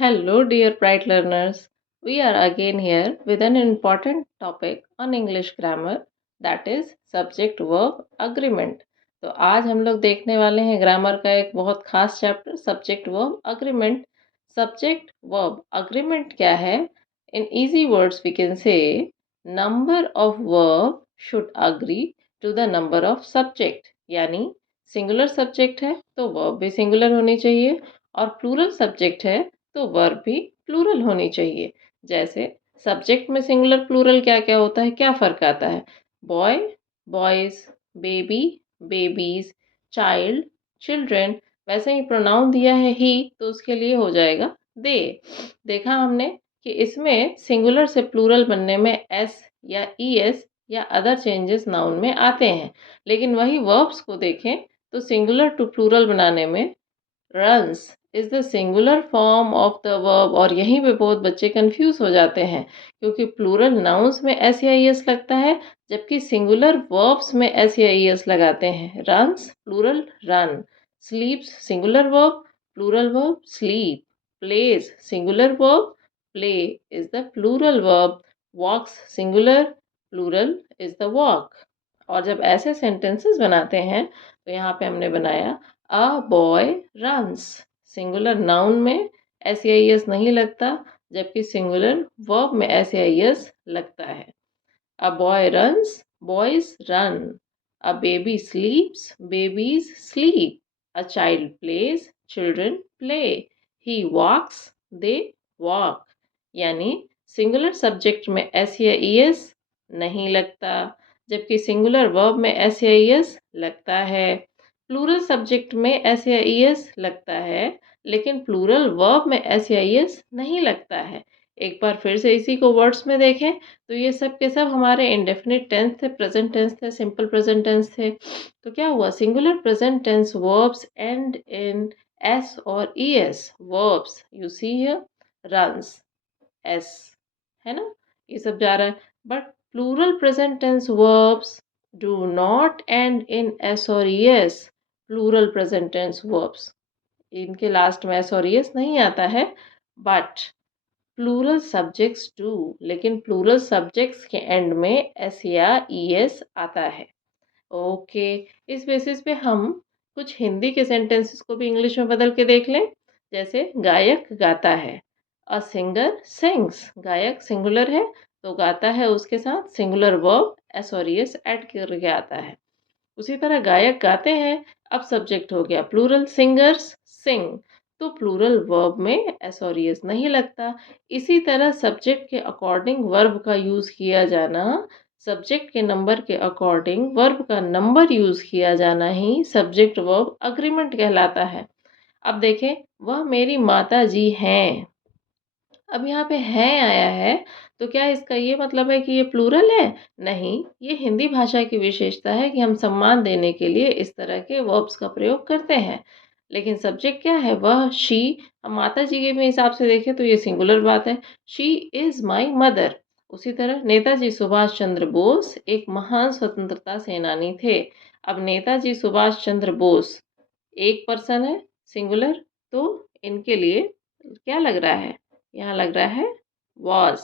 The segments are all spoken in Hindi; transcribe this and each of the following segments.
Hello, dear bright learners. We are again here with an important topic on English grammar, that is subject verb agreement. तो आज हम लोग देखने वाले हैं ग्रामर का एक बहुत खास chapter subject verb agreement. Subject verb agreement क्या है? In easy words we can say number of verb should agree to the number of subject. यानी सिंगुलर सब्जेक्ट है तो वर्ब भी सिंगुलर होनी चाहिए, और प्लूरल सब्जेक्ट है तो वर्ब भी प्लूरल होनी चाहिए. जैसे सब्जेक्ट में सिंगुलर प्लूरल क्या क्या होता है, क्या फर्क आता है? Boy boys, baby babies, child children. वैसे ही प्रोनाउन दिया है ही तो उसके लिए हो जाएगा दे. देखा हमने कि इसमें सिंगुलर से प्लूरल बनने में एस या ई एस या अदर चेंजेस नाउन में आते हैं, लेकिन वही वर्ब्स को देखें तो सिंगुलर टू प्लूरल बनाने में runs is the singular form of the verb. और यहीं पे बहुत बच्चे कंफ्यूज हो जाते हैं क्योंकि प्लूरल नाउन्स में एस या ई एस लगता है, जबकि सिंगुलर वर्ब्स में एस या ई एस लगाते हैं. Runs plural run, sleeps singular verb plural verb sleep, plays singular verb play is the plural verb, walks singular plural is the walk. और जब ऐसे सेंटेंसेस बनाते हैं तो यहाँ पे हमने बनाया a boy runs. Singular noun में एस या एस नहीं लगता, जबकि सिंगुलर वर्ब में एस या एस लगता है. A boy runs boys run, a baby sleeps babies sleep, a child plays children play, he walks they walk. यानी सिंगुलर सब्जेक्ट में एस या एस नहीं लगता, जबकि सिंगुलर वर्ब में एस या एस लगता है. प्लूरल सब्जेक्ट में एस या ई एस लगता है, लेकिन प्लूरल वर्ब में एस या ई एस नहीं लगता है. एक बार फिर से इसी को वर्ड्स में देखें तो ये सब के सब हमारे इंडेफिनिट टेंस थे, प्रेजेंट टेंस थे, सिंपल प्रेजेंट टेंस थे. तो क्या हुआ? Singular present tense verbs end in S और E S. Verbs you see here runs S, है ना, ये सब जा रहा है. But plural present tense verbs do not end in S और E S. Plural present tense verbs इनके लास्ट में एस और ई एस नहीं आता है, बट प्लूरल सब्जेक्ट्स डू. लेकिन प्लूरल सब्जेक्ट्स के एंड में एस या ई एस आता है. ओके, इस बेसिस पे हम कुछ हिंदी के सेंटेंसेस को भी इंग्लिश में बदल के देख लें. जैसे गायक गाता है, अ सिंगर सिंग्स. गायक सिंगुलर है तो गाता है उसके साथ सिंगुलर वर्ब एस और एस ऐड करके आता है. उसी तरह गायक गाते हैं, अब सब्जेक्ट हो गया प्लूरल, सिंगर्स सिंग, तो प्लूरल वर्ब में एस और एस नहीं लगता. इसी तरह सब्जेक्ट के अकॉर्डिंग वर्ब का यूज किया जाना, सब्जेक्ट के नंबर के अकॉर्डिंग वर्ब का नंबर यूज किया जाना ही सब्जेक्ट वर्ब अग्रीमेंट कहलाता है. अब देखें, वह मेरी माता जी हैं. अब यहाँ पे है आया है तो क्या इसका ये मतलब है कि ये प्लूरल है? नहीं, ये हिंदी भाषा की विशेषता है कि हम सम्मान देने के लिए इस तरह के वर्ब्स का प्रयोग करते हैं. लेकिन सब्जेक्ट क्या है? वह शी. हम माता जी के भी हिसाब से देखें तो ये सिंगुलर बात है, शी इज माई मदर. उसी तरह नेताजी सुभाष चंद्र बोस एक महान स्वतंत्रता सेनानी थे. अब नेताजी सुभाष चंद्र बोस एक पर्सन है सिंगुलर, तो इनके लिए क्या लग रहा है? यहाँ लग रहा है was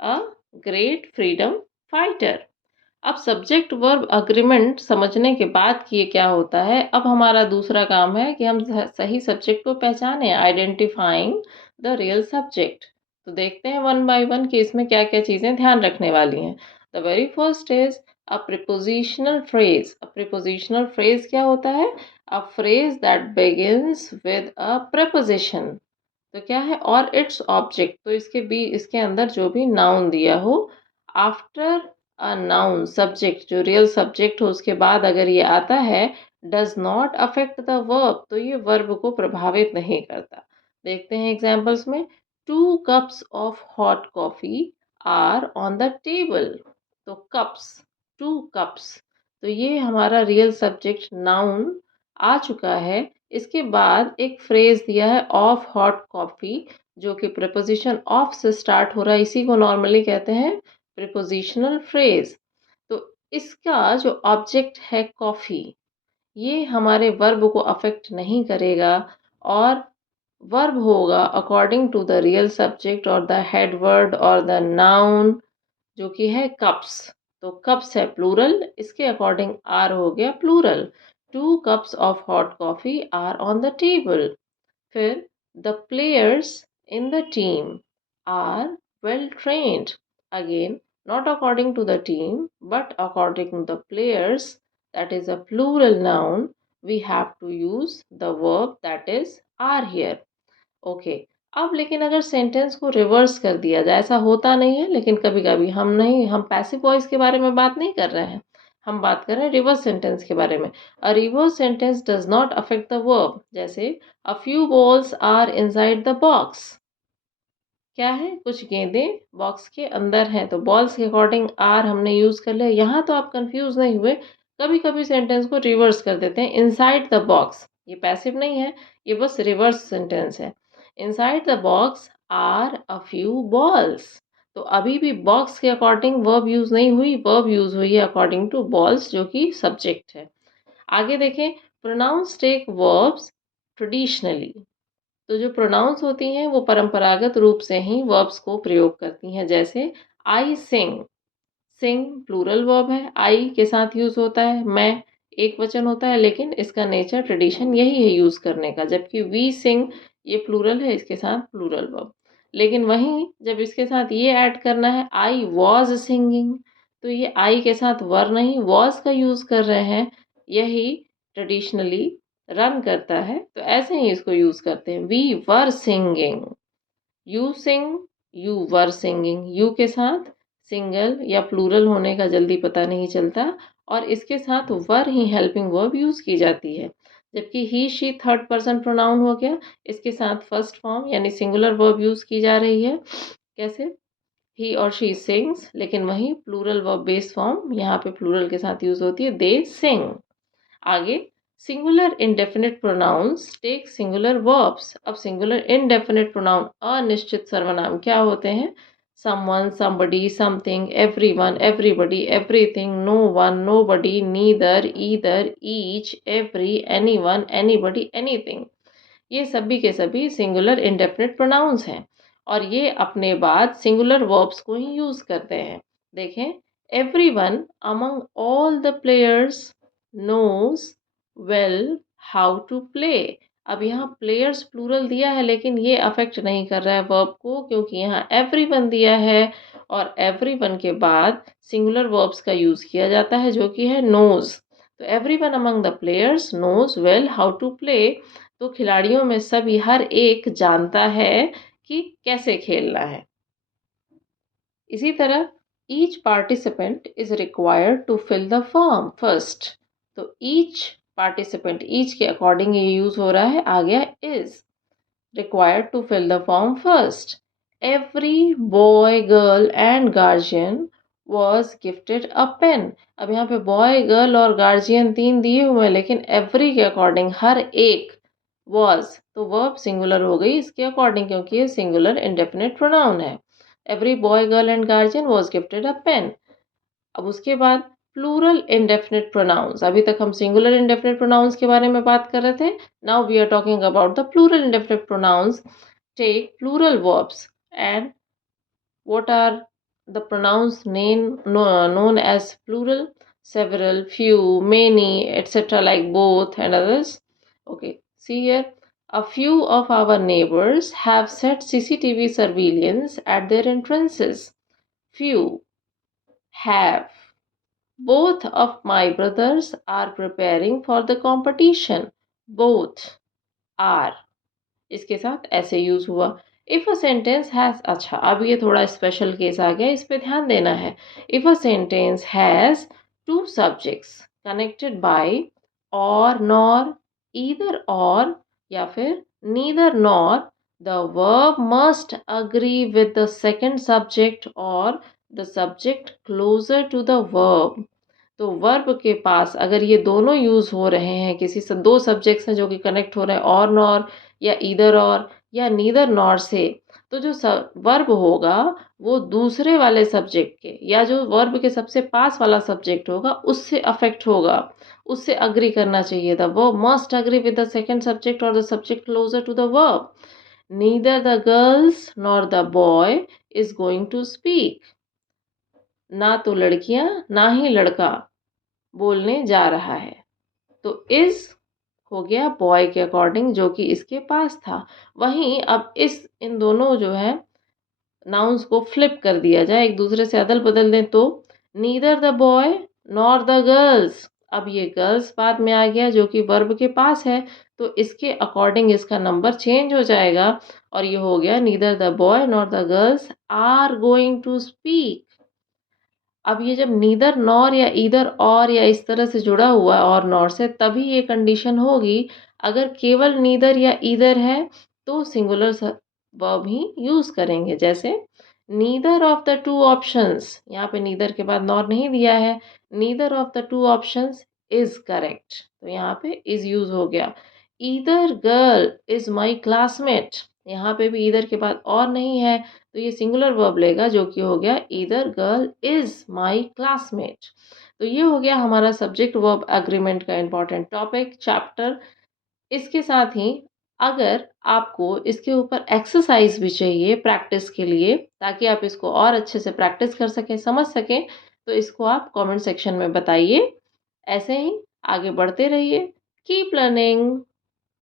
a great freedom fighter. अब सब्जेक्ट वर्ब अग्रीमेंट समझने के बाद कि ये क्या होता है, अब हमारा दूसरा काम है कि हम सही सब्जेक्ट को पहचानें, आइडेंटिफाइंग द रियल सब्जेक्ट. तो देखते हैं वन बाय वन कि इसमें क्या क्या चीज़ें ध्यान रखने वाली हैं. The very first is a prepositional phrase. A prepositional phrase क्या होता है? A phrase that begins with a preposition. तो क्या है? और इट्स ऑब्जेक्ट, तो इसके अंदर जो भी नाउन दिया हो, आफ्टर अ नाउन सब्जेक्ट, जो रियल सब्जेक्ट हो उसके बाद अगर ये आता है, does not affect the verb, तो ये वर्ब को प्रभावित नहीं करता. देखते हैं एग्जांपल्स में. 2 cups of hot coffee are on the table. तो कप्स, 2 कप्स, तो ये हमारा रियल सब्जेक्ट नाउन आ चुका है. इसके बाद एक फ्रेज दिया है ऑफ हॉट कॉफी, जो कि प्रीपोजिशन ऑफ से स्टार्ट हो रहा है, इसी को नॉर्मली कहते हैं प्रीपोजिशनल फ्रेज. तो इसका जो ऑब्जेक्ट है कॉफी, ये हमारे वर्ब को अफेक्ट नहीं करेगा, और वर्ब होगा according to the real subject और द हेड वर्ड और द नाउन, जो कि है कप्स। तो कप्स है प्लूरल, इसके अकॉर्डिंग आर हो गया plural. 2 cups of hot coffee are on the table. फिर the players in the team are well trained. Again, not according to the team but according to the players, that is a plural noun, we have to use the verb that is are here. Okay. अब लेकिन अगर सेंटेंस को रिवर्स कर दिया जाए, ऐसा होता नहीं है लेकिन कभी कभी हम पैसिव वॉइस के बारे में बात नहीं कर रहे हैं, हम बात कर रहे हैं रिवर्स सेंटेंस के बारे में। A reverse sentence does not affect the verb, जैसे a few balls are inside the box. क्या है, कुछ गेंदें बॉक्स के अंदर हैं, तो बॉल्स के अकॉर्डिंग आर हमने यूज कर लिया। यहाँ तो आप कंफ्यूज नहीं हुए, कभी कभी सेंटेंस को रिवर्स कर देते हैं। इनसाइड द बॉक्स ये पैसिव नहीं है, ये बस रिवर्स सेंटेंस है। Inside the box are a few balls, तो अभी भी बॉक्स के अकॉर्डिंग वर्ब यूज नहीं हुई, वर्ब यूज हुई है अकॉर्डिंग टू बॉल्स, जो कि सब्जेक्ट है। आगे देखें, प्रोनाउंस टेक वर्ब्स ट्रेडिशनली। तो जो प्रोनाउंस होती हैं वो परंपरागत रूप से ही वर्ब्स को प्रयोग करती हैं। जैसे आई सिंग, सिंग प्लूरल वर्ब है, आई के साथ यूज होता है, मैं एक वचन होता है, लेकिन इसका नेचर ट्रेडिशन यही है यूज करने का। जबकि वी सिंग ये प्लूरल है, इसके साथ प्लूरल वर्ब। लेकिन वहीं जब इसके साथ ये ऐड करना है, आई वॉज सिंगिंग, तो ये आई के साथ वर नहीं वॉज का यूज कर रहे हैं, यही ट्रेडिशनली रन करता है, तो ऐसे ही इसको यूज करते हैं। We were singing, you sing, you were singing, you के साथ सिंगल या प्लूरल होने का जल्दी पता नहीं चलता, और इसके साथ वर ही हेल्पिंग वर्ब यूज की जाती है। जबकि ही शी थर्ड पर्सन प्रोनाउन हो गया, इसके साथ फर्स्ट फॉर्म यानी सिंगुलर वर्ब यूज की जा रही है। कैसे, ही और शी सिंग्स, लेकिन वही प्लूरल वर्ब बेस फॉर्म यहाँ पे प्लूरल के साथ यूज होती है, दे सिंग। आगे, singular indefinite pronouns take singular verbs. अब सिंगुलर इंडेफिनिट प्रोनाउन अनिश्चित सर्वनाम क्या होते हैं? Someone, somebody, something, everyone, everybody, everything, no one, nobody, neither, either, each, every, anyone, anybody, anything. ये सभी के सभी सिंगुलर इंडेफिनिट प्रोनाउंस हैं, और ये अपने बाद सिंगुलर वर्ब्स को ही यूज करते हैं। देखें, everyone among all the players knows well how to play। अब यहाँ प्लेयर्स प्लूरल दिया है, लेकिन ये अफेक्ट नहीं कर रहा है वर्ब को, क्योंकि यहाँ एवरीवन दिया है, और एवरीवन के बाद सिंगुलर वर्ब्स का यूज किया जाता है, जो कि है नोज। तो everyone among the players knows well how to play, तो खिलाड़ियों में सभी हर एक जानता है कि कैसे खेलना है। इसी तरह, each participant is required to fill the form first. तो ईच पार्टिसिपेंट, ईच के अकॉर्डिंग ये यूज हो रहा है, आ गया is. Required to fill the form first. Every boy, girl and guardian was gifted a pen. अब यहाँ पे बॉय, गर्ल और गार्जियन तीन दिए हुए हैं, लेकिन एवरी के अकॉर्डिंग हर एक, वॉज तो वर्ब सिंगुलर हो गई इसके अकॉर्डिंग, क्योंकि ये सिंगुलर इंडेफिनिट प्रोनाउन है। Every boy, girl and guardian was gifted a pen. अब उसके बाद प्लूरल इंडेफिनिट प्रोनाउंस। अभी तक हम सिंगुलर इंडेफिनिट प्रोनाउंस के बारे में बात कर रहे थे, now we are talking about the plural indefinite pronouns take plural verbs. And what are the pronouns known as plural? Several, few, many, etc., like both and others. Okay, see here, a few of our neighbors have set CCTV surveillance at their entrances. Few, have. Both of my brothers are preparing for the competition. Both are इसके साथ ऐसे यूज हुआ। इफ अ सेंटेंस हैज, अच्छा अब ये थोड़ा स्पेशल केस आ गया, इस पे ध्यान देना है। If a sentence has two subjects connected by or, nor, either or, या फिर neither nor, the verb must agree with the second subject और the subject closer to the verb. तो वर्ब के पास अगर ये दोनों यूज हो रहे हैं, किसी से दो सब्जेक्ट्स हैं जो कि कनेक्ट हो रहे हैं, और नॉर या ईदर और या नीदर नॉर से, तो जो वर्ब होगा वो दूसरे वाले सब्जेक्ट के या जो वर्ब के सबसे पास वाला सब्जेक्ट होगा उससे अफेक्ट होगा, उससे अग्री करना चाहिए था। Verb must agree with the second subject और the subject closer to the verb. Neither the girls nor the boy is going to speak. ना तो लड़कियां ना ही लड़का बोलने जा रहा है। तो इज हो गया बॉय के अकॉर्डिंग, जो कि इसके पास था। वहीं अब इन दोनों जो है नाउन्स को फ्लिप कर दिया जाए, एक दूसरे से अदल बदल दें, तो neither the boy nor the girls. अब ये गर्ल्स बाद में आ गया जो कि वर्ब के पास है, तो इसके अकॉर्डिंग इसका नंबर चेंज हो जाएगा और ये हो गया neither the boy nor the girls are going to speak. अब ये जब नीदर नॉर या ईदर और या इस तरह से जुड़ा हुआ है और नॉर से, तभी ये कंडीशन होगी। अगर केवल नीदर या ईदर है तो सिंगुलर वर्ब ही यूज करेंगे। जैसे neither of the two options, यहाँ पे नीदर के बाद नॉर नहीं दिया है, neither of the two options is correct, तो यहाँ पे इज यूज हो गया। Either girl is my classmate, यहाँ पे भी ईदर के बाद और नहीं है, तो ये सिंगुलर वर्ब लेगा जो कि हो गया either girl is my classmate. तो ये हो गया हमारा सब्जेक्ट वर्ब एग्रीमेंट का इंपॉर्टेंट टॉपिक चैप्टर। इसके साथ ही अगर आपको इसके ऊपर एक्सरसाइज भी चाहिए प्रैक्टिस के लिए, ताकि आप इसको और अच्छे से प्रैक्टिस कर सकें, समझ सकें, तो इसको आप कमेंट सेक्शन में बताइए। ऐसे ही आगे बढ़ते रहिए। Keep learning.